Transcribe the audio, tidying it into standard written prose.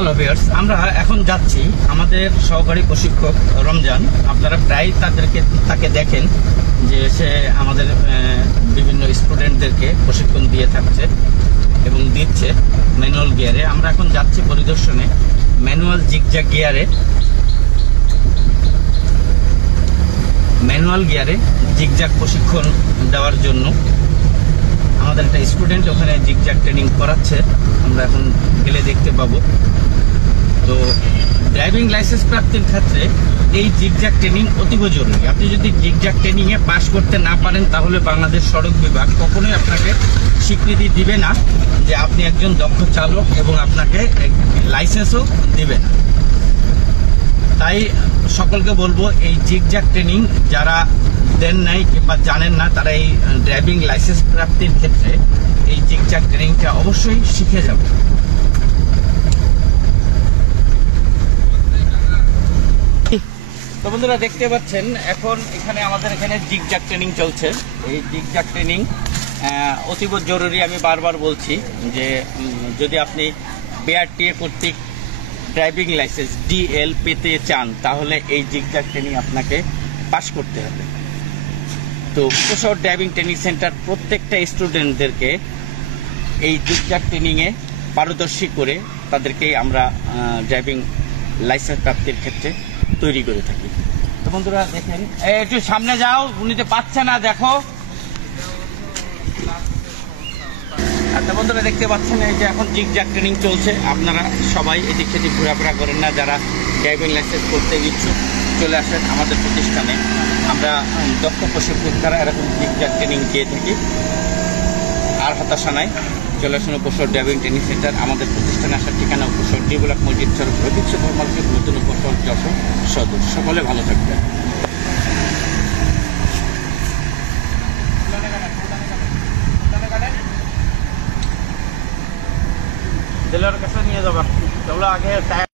Hello viewers, আমরা এখন যাচ্ছি আমাদের সহকারী প্রশিক্ষক রমজান। আপনারা প্রায় তাকে দেখেন যে সে আমাদের বিভিন্ন স্টুডেন্টদেরকে প্রশিক্ষণ দিয়ে থাকছে এবং দিচ্ছে ম্যানুয়াল গিয়ারে। আমরা এখন যাচ্ছি পরিদর্শনে ম্যানুয়াল জিগজ্যাগ গিয়ারে, জিগজ্যাগ প্রশিক্ষণ দেওয়ার জন্য। আমাদের একটা স্টুডেন্ট ওখানে জিগজ্যাগ ট্রেনিং করাচ্ছে, আমরা এখন গেলে দেখতে পাবো। তো ড্রাইভিং লাইসেন্স প্রাপ্তির ক্ষেত্রে এই জিগজ্যাগ ট্রেনিং অতীব জরুরি। আপনি যদি জিগজ্যাগ ট্রেনিংয়ে পাশ করতে না পারেন তাহলে বাংলাদেশ সড়ক বিভাগ কখনোই আপনাকে স্বীকৃতি দিবে না যে আপনি একজন দক্ষ চালক, এবং আপনাকে লাইসেন্সও দিবে না। তাই সকলকে বলবো, এই জিগজ্যাগ ট্রেনিং যারা দেন নাই কিংবা জানেন না, তারা এই ড্রাইভিং লাইসেন্স প্রাপ্তির ক্ষেত্রে এই জিগজ্যাগ ট্রেনিংটা অবশ্যই শিখে যাবে। তো বন্ধুরা, দেখতে পাচ্ছেন এখন আমাদের এখানে জিগজ্যাগ ট্রেনিং চলছে। এই জিগজ্যাগ ট্রেনিং অতীব জরুরি। আমি বারবার বলছি যে যদি আপনি বিআরটিএ কর্তৃক ড্রাইভিং লাইসেন্স ডিএল পেতে চান তাহলে এই জিগজ্যাগ ট্রেনিং আপনাকে পাস করতে হবে। তো উপশহর ড্রাইভিং ট্রেনিং সেন্টার প্রত্যেকটা স্টুডেন্টদেরকে এই জিগজ্যাগ ট্রেনিংয়ে পারদর্শী করে তাদেরকে আমরা ড্রাইভিং লাইসেন্স প্রাপ্তির ক্ষেত্রে তৈরি করে থাকি। তো বন্ধুরা দেখেন, একটু সামনে যাও, উনি তো পাচ্ছে না, দেখো। আচ্ছা বন্ধুরা, দেখতে পাচ্ছেন এই যে এখন জিগজ্যাগ ট্রেনিং চলছে। আপনারা সবাই এদিক সেদিক ঘোরাফেরা করেন না, যারা ড্রাইভিং লাইসেন্স করতে ইচ্ছুক চলে আসেন আমাদের প্রতিষ্ঠানে। আমরা দক্ষ প্রশিক্ষক দ্বারা এরকম জিগজ্যাগ ট্রেনিং দিয়ে থাকি। আর হতাশা নাই, চলে আসুন উপশহর ড্রাইভিং ট্রেনিং সেন্টার। আমাদের প্রতিষ্ঠানে আসার ঠিকানা উপশহর ডেভেলপ মসজিদ সড়ক, রফিক সুপার মার্কেট, নতুন উপশহর, যশোর সদর। সকলে ভালো থাকবেন। জেলার কাছে নিয়ে যাবা, চলো আগে